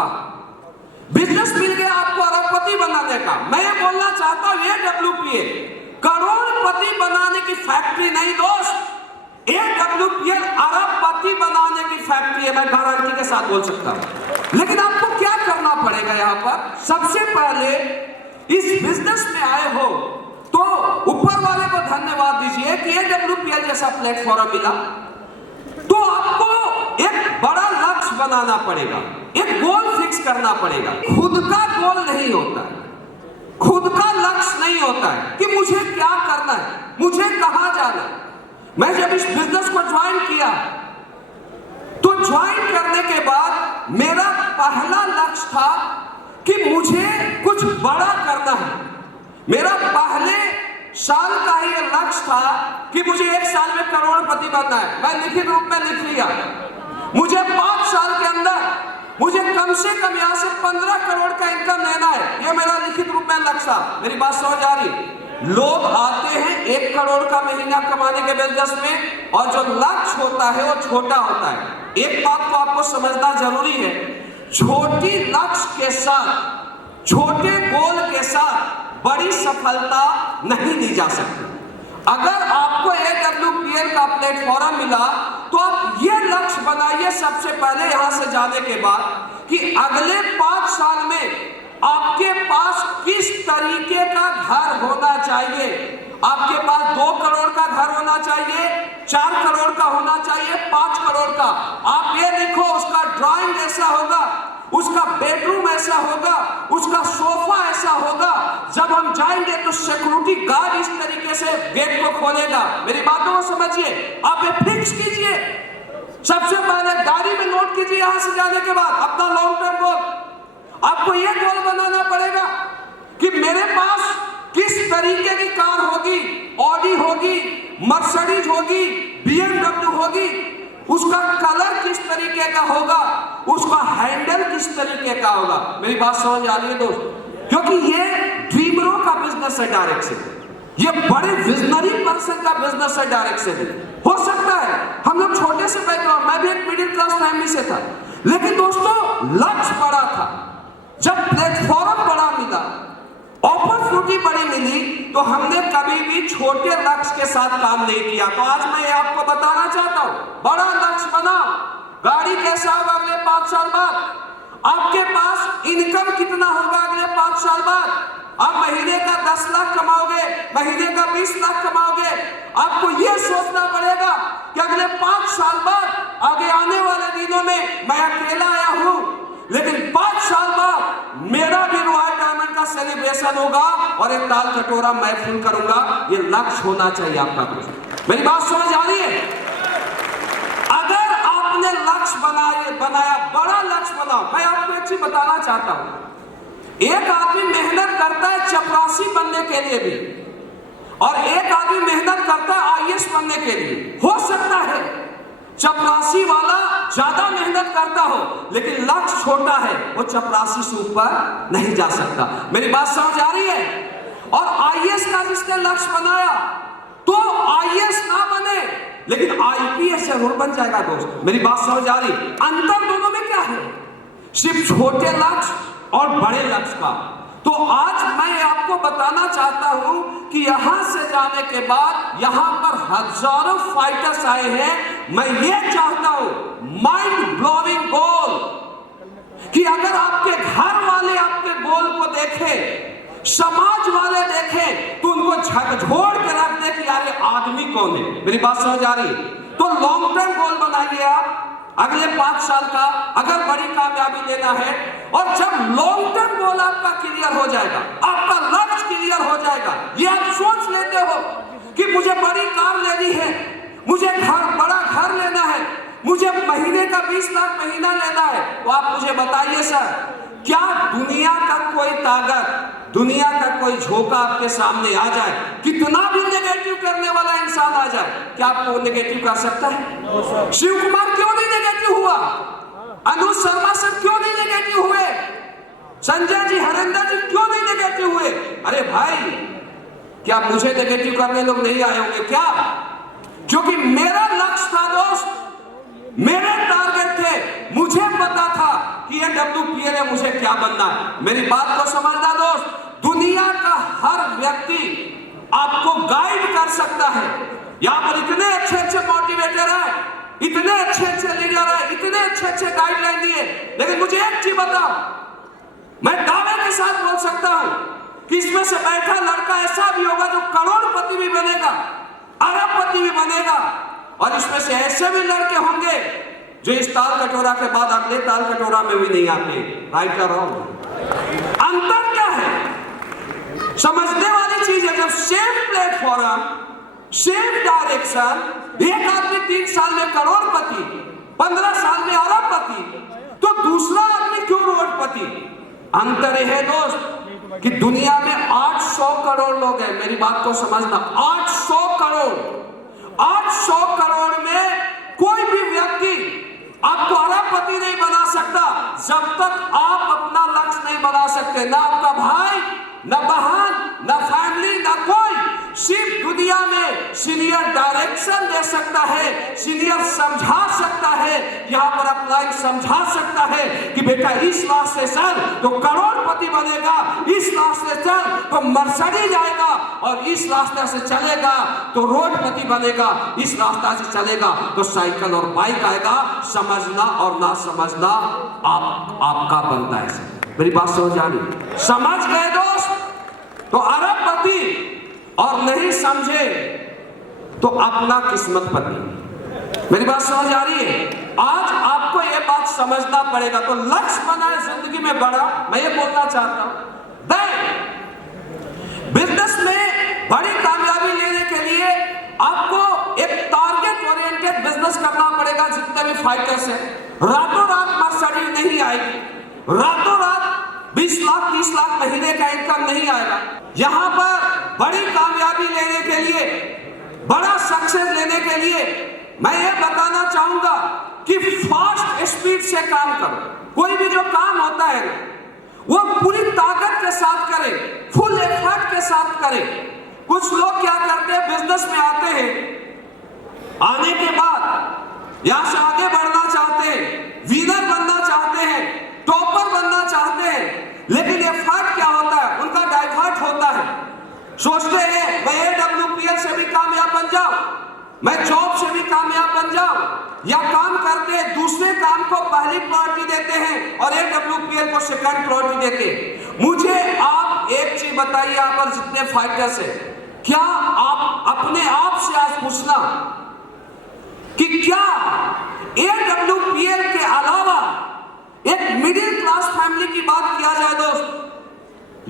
का, बिजनेस मिल गया आपको अरबपति बनाने का। मैं ये बोलना चाहता हूं AWPL करोड़पति बनाने की फैक्ट्री नहीं दोस्त, AWPL अरबपति बनाने की फैक्ट्री है, मैं गारंटी के साथ बोल सकता हूं। लेकिन आपको क्या करना पड़ेगा यहां पर, सबसे पहले इस बिजनेस में आए हो तो ऊपर वाले को धन्यवाद दीजिए कि AWPL जैसा प्लेटफॉर्म मिला। तो आपको एक बड़ा लक्ष्य बनाना पड़ेगा, एक गोल फिक्स करना पड़ेगा। खुद का गोल नहीं होता है, खुद का लक्ष्य नहीं होता है कि मुझे क्या करना है, मुझे कहां जाना है। मैं जब इस बिजनेस को ज्वाइन किया तो ज्वाइन करने के बाद मेरा पहला लक्ष्य था कि मुझे कुछ बड़ा करना है। मेरा पहले साल का ही लक्ष्य था कि मुझे 1 साल में करोड़पति बनना है। मैं लिखित रूप में लिख लिया, मुझे 5 साल के अंदर मुझे कम से कम यहां से 15 करोड़ का इनकम लेना है। यह मेरा लिखित रूप में लक्ष्य था। मेरी बात समझ आ रही? लोग आते हैं 1 करोड़ का महीना कमाने के बिजनेस में, और जो लक्ष्य होता है वो छोटा होता है। एक बात को आपको समझना जरूरी है, छोटी लक्ष्य के साथ, छोटे गोल के साथ बड़ी सफलता नहीं ली जा सकती। अगर आपको AWPL का प्लेटफॉर्म मिला तो आप ये लक्ष्य बनाइए सबसे पहले यहां से जाने के बाद कि अगले 5 साल में आपके पास किस तरीके का घर होना चाहिए। आपके पास 2 करोड़ का घर होना चाहिए, 4 करोड़ का होना चाहिए, 5 करोड़ का। आप ये लिखो, उसका ड्राइंग ऐसा होगा, उसका बेडरूम ऐसा होगा, उसका सोफा ऐसा होगा, जब हम जाएंगे तो सिक्योरिटी गार्ड इस तरीके से गेट को खोलेगा। मेरी बातों को समझिए, आप ये फिक्स कीजिए। सबसे पहले डायरी में नोट कीजिए यहां से जाने के बाद अपना लॉन्ग टर्म गोल। आपको यह गोल बनाना पड़ेगा कि मेरे पास किस तरीके की कार होगी, ऑडी होगी, मर्सिडीज होगी, BMW होगी, उसका कलर किस तरीके का होगा, उसका हैंडल किस तरीके का होगा। मेरी बात समझ आ रही है दोस्त? क्योंकि ये ड्रीमरों का बिजनेस है डायरेक्ट से, ये बड़े विजनरी पर्सन का बिजनेस है डायरेक्ट से। हो सकता है हम लोग छोटे से बैकग्राउंड, मैं भी एक मिडिल क्लास फैमिली से था, लेकिन दोस्तों लक्ष्य बड़ा था। जब प्लेटफॉर्म बड़ा मिला, अपॉर्चुनिटी बड़ी मिली, तो हमने कभी भी छोटे लक्ष्य के साथ काम नहीं किया। तो आज मैं आपको बताना चाहता हूं, बड़ा लक्ष्य बनाओ। गाड़ी कैसा होगा अगले 5 साल बाद, आपके पास इनकम कितना होगा अगले 5 साल बाद, आप महीने का 10 लाख कमाओगे, महीने का 20 लाख कमाओगे। आपको यह सोचना पड़ेगा कि अगले 5 साल बाद, आगे आने वाले दिनों में मैं अकेला आया हूं, लेकिन 5 साल बाद मेरा भी रॉयल डायमंड का सेलिब्रेशन होगा और एक दाल कटोरा मैं फुल करूंगा। ये लक्ष्य होना चाहिए आपका कुछ। मेरी बात समझ आ रही है? अगर आपने लक्ष्य बनाया, बड़ा लक्ष्य बनाओ। मैं आपको एक चीज बताना चाहता हूं, एक आदमी मेहनत करता है चपरासी बनने के लिए भी, और एक आदमी मेहनत करता है IAS बनने के लिए। हो सकता है चपरासी वाला ज्यादा मेहनत करता हो, लेकिन लक्ष्य छोटा है, वो चपरासी से ऊपर नहीं जा सकता। मेरी बात समझ आ रही है? और IAS का जिसने लक्ष्य बनाया तो IAS ना बने, लेकिन IPS जरूर बन जाएगा दोस्त। मेरी बात समझ आ रही? अंतर दोनों में क्या है? सिर्फ छोटे लक्ष्य और बड़े लक्ष्य का। तो आज मैं आपको बताना चाहता हूं कि यहां से जाने के बाद यहां पर हजारों फाइटर्स आए हैं। मैं ये चाहता हूं, माइंड ब्लोइंग गोल, कि अगर आपके घर वाले आपके गोल को देखें, समाज वाले देखें, तो उनको झकझोर के रख दे कि यार ये आदमी कौन है। मेरी बात समझ आ रही है? तो लॉन्ग टर्म गोल बनाइए आप अगले 5 साल का, अगर बड़ी कामयाबी लेना है। और जब लॉन्ग टर्म गोल आपका क्लियर हो जाएगा, आपका लक्ष्य क्लियर हो जाएगा, ये आप सोच लेते हो कि मुझे बड़ी कार लेनी है, मुझे बड़ा घर लेना है, मुझे महीने का 20 लाख महीना लेना है, तो आप मुझे बताइए सर, क्या दुनिया का कोई ताकत, दुनिया का कोई झोंका आपके सामने आ जाए, कितना भी नेगेटिव करने वाला इंसान आ जाए, क्या आपको नेगेटिव कर सकता है? शिव कुमार क्यों नहीं नेगेटिव हुआ? अनुज शर्मा सर क्यों नहीं नेगेटिव हुए? संजय जी, हरेंद्र जी क्यों नहीं नेगेटिव हुए? अरे भाई, क्या मुझे नेगेटिव करने लोग नहीं आए होंगे क्या? क्योंकि मेरा लक्ष्य था दोस्त, मेरे टारगेट थे, मुझे पता था कि AWPL है, मुझे क्या बनना है। मेरी बात को समझना दोस्त, दुनिया का हर व्यक्ति आपको गाइड कर सकता है। यहां पर इतने अच्छे अच्छे मोटिवेटर है, इतने अच्छे अच्छे लीडर है, इतने अच्छे अच्छे गाइडलाइन दिए, लेकिन मुझे एक चीज बताओ, मैं दावे के साथ बोल सकता हूं कि इसमें से बैठा लड़का ऐसा भी होगा जो करोड़पति भी बनेगा, अरबपति भी बनेगा, और इसमें से ऐसे भी लड़के होंगे जो इस ताल कटोरा के बाद अगले ताल कटोरा में भी नहीं आते। राइट कर रहा हूं? अंतर क्या है? समझने वाली चीज है, जब सेम प्लेटफॉर्म, सेम डायरेक्शन, एक आदमी 3 साल में करोड़पति, 15 साल में अरबपति, तो दूसरा आदमी क्यों रोडपति? अंतर यह है दोस्त कि दुनिया में 800 करोड़ लोग हैं। मेरी बात को समझना, 800 करोड़ में कोई भी व्यक्ति आपको अरबपति नहीं बना सकता जब तक आप अपना लक्ष्य नहीं बना सकते। ना आपका भाई, ना बहन, ना फैमिली, ना कोई, सिर्फ दुनिया में सीनियर डायरेक्शन दे सकता है, सीनियर समझा सकता है, यहां पर अपलाइन समझा सकता है कि बेटा इस रास्ते से चल तो करोड़पति बनेगा, इस रास्ते से चल तो मर्सिडीज आएगा, और इस रास्ते से चलेगा तो रोडपति बनेगा, इस रास्ते से चलेगा तो साइकिल और बाइक आएगा। समझना और ना समझना आपका बनता है। मेरी बात समझ आ रही? समझ गए दोस्त तो अरबपति, और नहीं समझे तो अपना किस्मत पति। मेरी बात समझ आ रही है? आज आपको यह बात समझना पड़ेगा। तो लक्ष्य बनाए जिंदगी में बड़ा, मैं ये बोलना चाहता हूं, बिजनेस में बड़ी कामयाबी लेने के लिए आपको एक टारगेट ओरिएंटेड बिजनेस करना पड़ेगा। जितने भी फाइटर्स हैं, रातों रात मर्सिडीज नहीं आएगी, रातों रात 20 लाख 30 लाख महीने का इनकम नहीं आएगा। यहां पर बड़ी कामयाबी लेने के लिए, बड़ा सक्सेस लेने के लिए मैं ये बताना चाहूंगा कि फास्ट स्पीड से काम करो। कोई भी जो काम होता है वो पूरी ताकत के साथ करें, फुल एफर्ट के साथ करें। कुछ लोग क्या करते हैं, बिजनेस में आते हैं, आने के बाद यहां से आगे बढ़ना चाहते हैं, विनर बनना चाहते हैं, टॉपर बनना चाहते हैं, लेकिन ये फर्क क्या होता है, उनका डाइवर्ट होता है। सोचते हैं मैं AWPL से भी कामयाब बन जाऊं, मैं जॉब से भी कामयाब बन जाऊं, या काम करते हैं दूसरे काम को पहली प्रायोरिटी देते हैं और AWPL को सेकंड प्रायोरिटी देते हैं। मुझे आप एक चीज बताइए, यहां पर जितने फाइटर्स हैं, क्या आप अपने आप से आज पूछना कि क्या AWPL के अलावा एक मिडिल क्लास फैमिली की बात किया जाए दोस्त,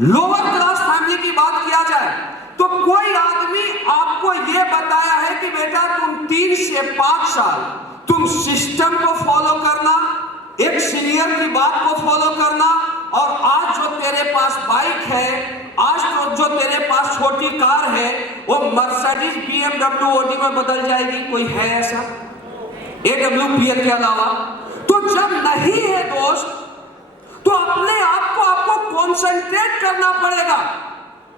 लोअर क्लास फैमिली की बात किया जाए, तो कोई आदमी आपको यह बताया है कि बेटा तुम 3 से 5 साल तुम सिस्टम को फॉलो करना, एक सीनियर की बात को फॉलो करना, और आज जो तेरे पास बाइक है, आज तो जो तेरे पास छोटी कार है, वो मर्सिडीज BMW ऑडी में बदल जाएगी। कोई है ऐसा AWPL के अलावा? तो जब नहीं है दोस्त, तो अपने आप को आपको कॉन्सेंट्रेट करना पड़ेगा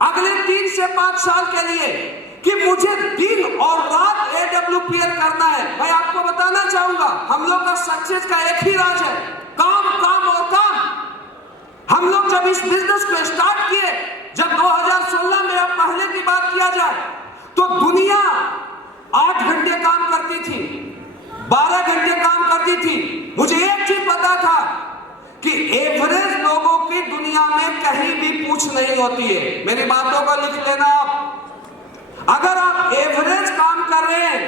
अगले 3 से 5 साल के लिए कि मुझे दिन और रात AWPL करना है। मैं आपको बताना चाहूंगा, हम लोग का सक्सेस का एक ही राज है, काम काम और काम। हम लोग जब इस बिजनेस को स्टार्ट किए, जब 2016 में, अब पहले की बात किया जाए तो दुनिया 8 घंटे काम करती थी, 12 घंटे काम करती थी। मुझे एक चीज पता था कि एवरेज लोगों की दुनिया में कहीं भी पूछ नहीं होती है। मेरी बातों को लिख लेना आप। अगर आप एवरेज काम कर रहे हैं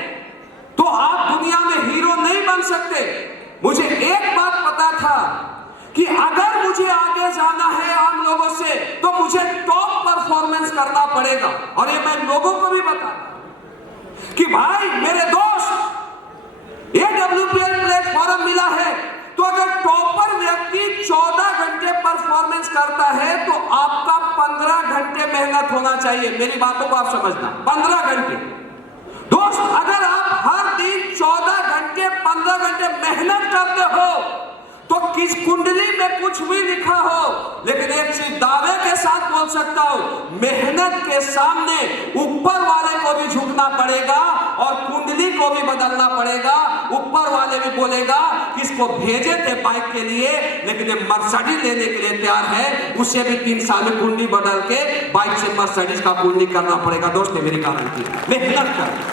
तो आप दुनिया में हीरो नहीं बन सकते। मुझे एक बात पता था कि अगर मुझे आगे जाना है आम लोगों से, तो मुझे टॉप परफॉर्मेंस करना पड़ेगा। और ये मैं लोगों को भी बता कि भाई मेरे दोस्त, AWPL प्लेटफॉर्म मिला है, तो अगर टॉपर व्यक्ति 14 घंटे परफॉर्मेंस करता है तो आपका 15 घंटे मेहनत होना चाहिए। मेरी बातों को आप समझना, 15 घंटे। दोस्त, अगर आप हर दिन 14 घंटे 15 घंटे मेहनत करते हो तो किस कुंडली में कुछ भी लिखा हो, लेकिन एक चीज दावे के साथ बोल सकता हूं, मेहनत के सामने ऊपर वाले को भी झुकना पड़ेगा और कुंडली को भी बदलना पड़ेगा। ऊपर वाले भी बोलेगा कि इसको भेजे थे बाइक के लिए, लेकिन ये मर्सिडीज लेने के लिए तैयार है, उसे भी 3 साल में कुंडली बदल के बाइक से मर्सिडीज का कुंडली करना पड़ेगा। दोस्त मेरी गारंटी, मेहनत कर।